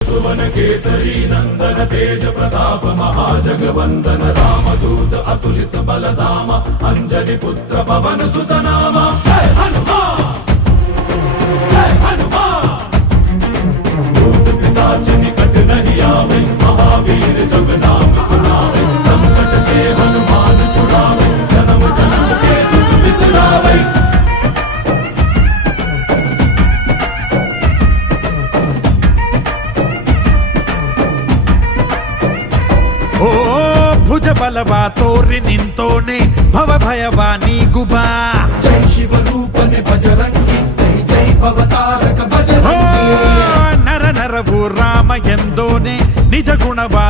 सुवन केसरी नंदन तेज प्रताप महाजगवंदन रामदूत अतुलित बलधाम अंजनी पुत्र पवन सुत नाम जय हनुमान जय हनुमान। भूत पिशाच निकट नहीं आवे महावीर जब नाम सुनावे संकट से हनुमान छुड़ावे जन्म जन्म के दुख बिसरावे। ಓ ಭುಜ ಬಲವಾ ತೋರಿ ನಿಂತೋನೆ ಭವ ಭಯವಾ ನೀಗುಬಾ ಜೈ ಶಿವರೂಪನೆ ಬಜರಂಗಿ ಜೈ ಜೈ ಭವತಾರಕ ಬಜರಂಗಿ ನರ ನರವು ರಾಮ ಎಂದೋನೆ ನಿಜ ಗುಣವಾ